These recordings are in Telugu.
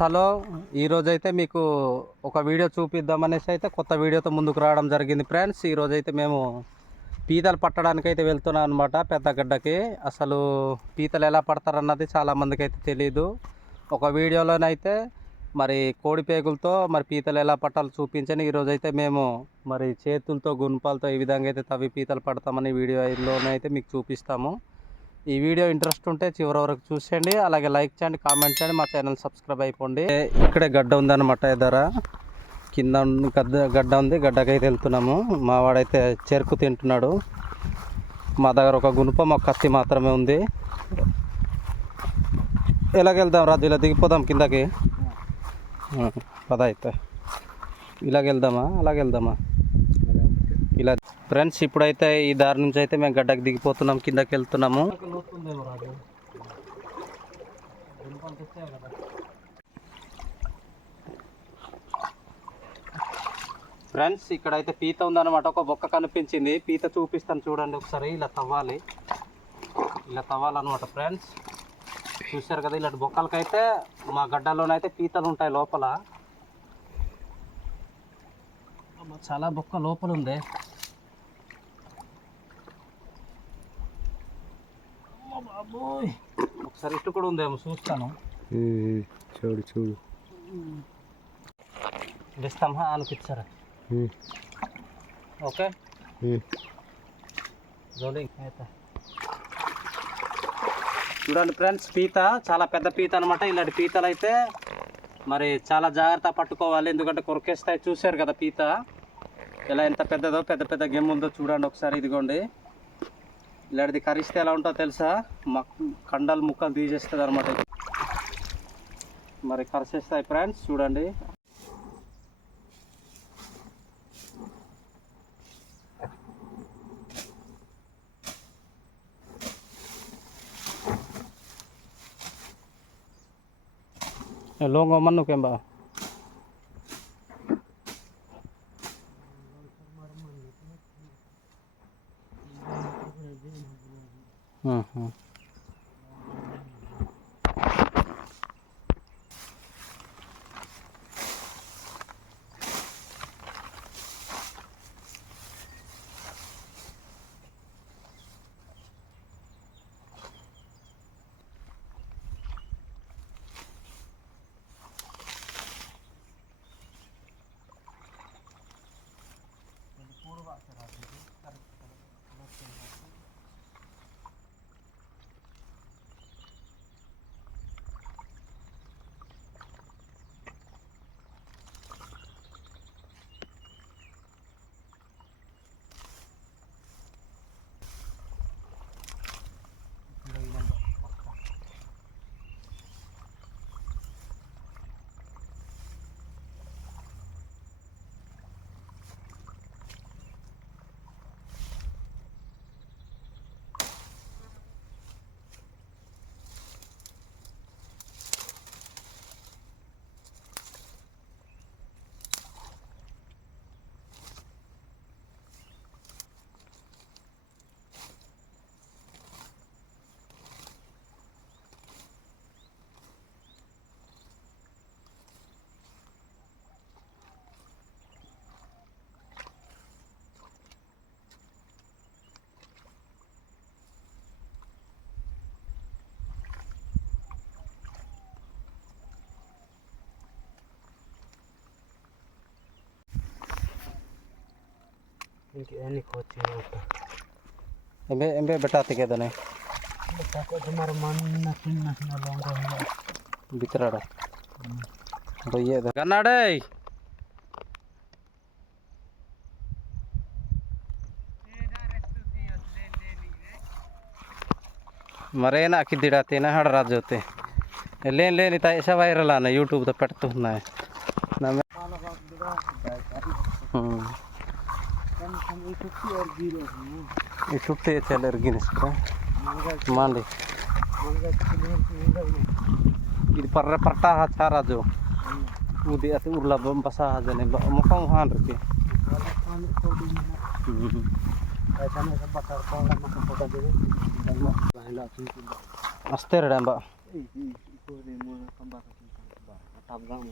హలో ఈరోజు అయితే మీకు ఒక వీడియో చూపిద్దామనేసి అయితే కొత్త వీడియోతో ముందుకు రావడం జరిగింది ఫ్రెండ్స్. ఈరోజు అయితే మేము పీతలు పట్టడానికి అయితే వెళ్తున్నాం అనమాట పెద్ద గడ్డకి. అసలు పీతలు ఎలా పడతారన్నది చాలామందికి అయితే తెలియదు ఒక వీడియోలోనైతే మరి కోడి పేగులతో మరి పీతలు ఎలా పట్టాలో చూపించని ఈరోజు అయితే మేము మరి చేతులతో గుణపాలతో ఈ విధంగా అయితే తవ్వి పీతలు పడతామని వీడియోలోనైతే మీకు చూపిస్తాము. ఈ వీడియో ఇంట్రెస్ట్ ఉంటే చివరి వరకు చూసేయండి. అలాగే లైక్ చేయండి కామెంట్ చేయండి మా ఛానల్ సబ్స్క్రైబ్ అయిపోండి. ఇక్కడే గడ్డ ఉందన్నమాట ఎదర. కింద గడ్డ గడ్డ ఉంది గడ్డకైతే వెళ్తున్నాము. మా వాడైతే చెరుకు తింటున్నాడు. మా దగ్గర ఒక గుణపం ఒక కత్తి మాత్రమే ఉంది. ఎలాగెళ్దాం రాజు? ఇలా దిగిపోదాం కిందకి. పద అయితే. ఇలాగెళ్దామా? అలాగెళ్దామా? ఇలా ఫ్రెండ్స్ ఇప్పుడైతే ఈ దారి నుంచి అయితే మేము గడ్డకి దిగిపోతున్నాం కిందకి వెళ్తున్నాము. ఫ్రెండ్స్ ఇక్కడైతే పీత ఉందన్నమాట. ఒక బొక్క కనిపించింది. పీత చూపిస్తాను చూడండి ఒకసారి. ఇలా తవ్వాలి. ఇలా తవ్వాలన్నమాట ఫ్రెండ్స్. చూశారు కదా ఇలాంటి బొక్కలకైతే మా గడ్డలోనైతే పీతలు ఉంటాయి లోపల. చాలా బొక్క లోపల ఉంది. ఒకసారి ఇటు కూడా ఉందేమో చూస్తాను. చూడు చూడు. ఇస్తాం అనిపించారా ఓకే. చూడండి ఫ్రెండ్స్ పీత చాలా పెద్ద పీత అనమాట ఇలాంటి పీతలు అయితే మరి చాలా జాగ్రత్త పట్టుకోవాలి. ఎందుకంటే కొరికేస్తాయి చూశారు కదా పీత? ఎలా ఎంత పెద్దదో పెద్ద పెద్ద గెమ్ ఉందో చూడండి ఒకసారి ఇదిగోండి. ఇలాంటిది కరిస్తే ఎలా ఉంటుందో తెలుసా? కండలు ముక్కలు తీసేస్తుంది అనమాట మరి కరిసేస్తాయి ఫ్రెండ్స్ చూడండి. Uh-huh. इनकी एनी खोची है ऊपर तो। एम्बे एम्बे बताते क्या दने तुम्हारे तो मन ना किन लोंगो बितराड़ा। हम्म। मरे ना दिड़ाते ना हड़ राज होते लेन लेन इतना ऐसा वायरल आना यूट्यूब तो पटते तो ना है। ना मैं itu alergi mandi. Ini per pertaha cara jo. Mudi ati urla bom pasa aja ne ba mo kong han rke aster ra ba ikore mo kambak ba tabang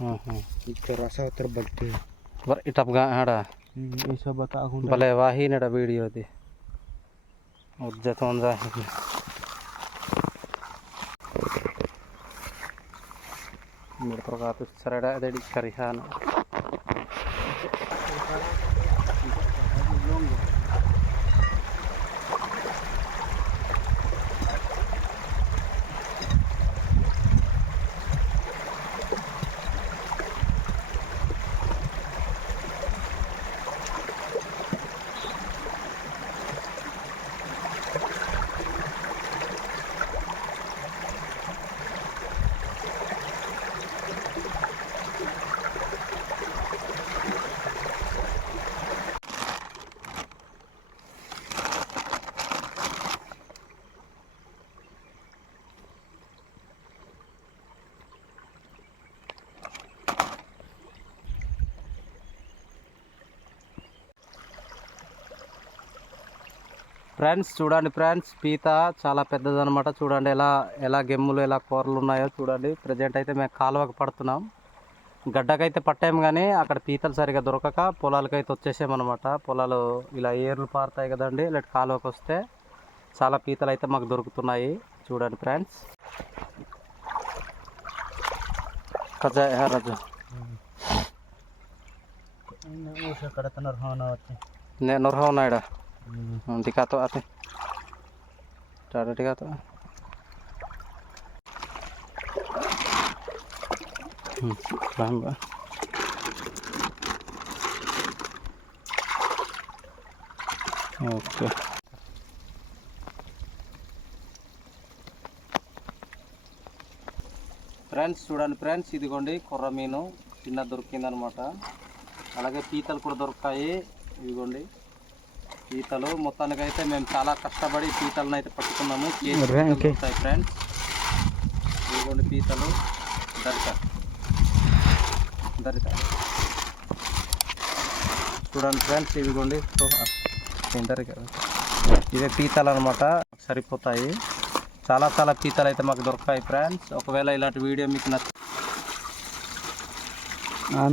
ha ha ikara sa ada. ऐसा बता भले वाही नड़ा वीडियो थी और जतोन वाही मेरे को कातु सरड़ा दड़ी करिहाना ఫ్రెండ్స్ చూడండి ఫ్రెండ్స్ పీత చాలా పెద్దదనమాట చూడండి ఎలా ఎలా గెమ్ములు ఎలా కూరలు ఉన్నాయో చూడండి. ప్రజెంట్ అయితే మేము కాలువకు పడుతున్నాం. గడ్డకైతే పట్టాము కానీ అక్కడ పీతలు సరిగా దొరకక పొలాలకైతే వచ్చేసామన్నమాట. పొలాలు ఇలా ఏర్లు పారుతాయి కదండి ఇలా కాలువకు వస్తే చాలా పీతలు అయితే మాకు దొరుకుతున్నాయి. చూడండి ఫ్రెండ్స్. రాజు? నేను నొరహా టికాతో అతే టాటా దికాతో రాంబా ఓకే ఫ్రెండ్స్ చూడండి ఫ్రెండ్స్ ఇదిగోండి కుర్ర మీను చిన్న దొరికిందనమాట. అలాగే పీతలు కూడా దొరుకుతాయి. ఇదిగోండి. పీతలు. మొత్తానికి అయితే మేము చాలా కష్టపడి పీతలను అయితే పట్టుకున్నాము ఫ్రెండ్స్. ఇదిగోండి పీతలు. దరిత దరిత చూడండి ఫ్రెండ్స్ ఇదిగోండి. తింటారు కదా. ఇవే పీతలు అనమాట సరిపోతాయి. చాలా చాలా పీతలు అయితే మాకు దొరుకుతాయి ఫ్రెండ్స్. ఒకవేళ ఇలాంటి వీడియో మీకు నచ్చ आन